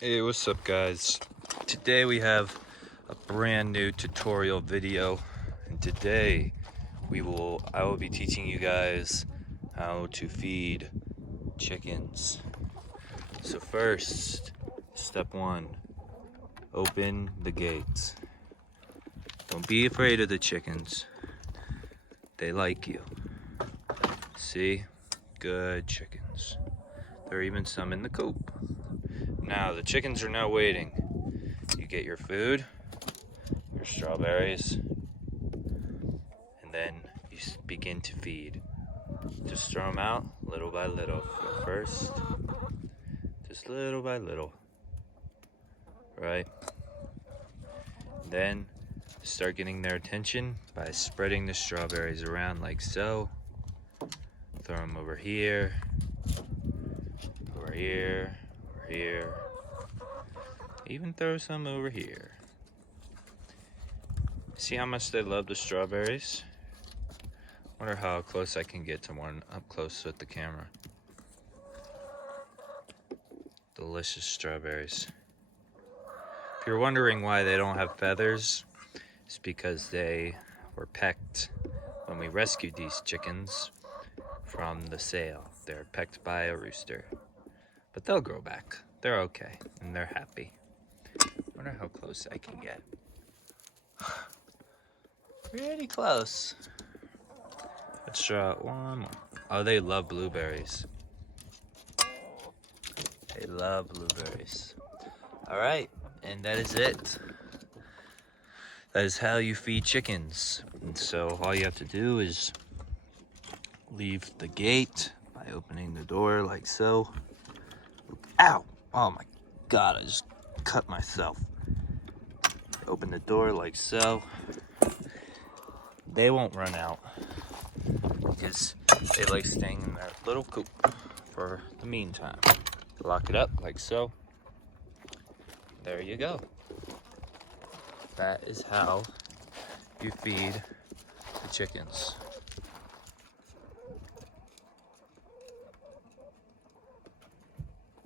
Hey, what's up guys? Today we have a brand new tutorial video, and today I will be teaching you guys how to feed chickens. So first, step one, open the gates. Don't be afraid of the chickens. They like you. See? Good chickens. There are even some in the coop. Now the chickens are now waiting. You get your food, your strawberries, and then you begin to feed. Just throw them out little by little. First, just little by little, right? Then start getting their attention by spreading the strawberries around like so. Throw them over here, over here, over here. Even throw some over here. See how much they love the strawberries? Wonder how close I can get to one up close with the camera. Delicious strawberries. If you're wondering why they don't have feathers, it's because they were pecked when we rescued these chickens from the sale. They're pecked by a rooster. But they'll grow back. They're okay, and they're happy. Wonder how close I can get. Pretty close. Let's try one more. Oh, they love blueberries. They love blueberries. All right, and that is it. That is how you feed chickens. And so all you have to do is leave the gate by opening the door like so. Ow! Oh my God, I just cut myself. Open the door like so. They won't run out because they like staying in their little coop for the meantime. Lock it up like so. There you go. That is how you feed the chickens.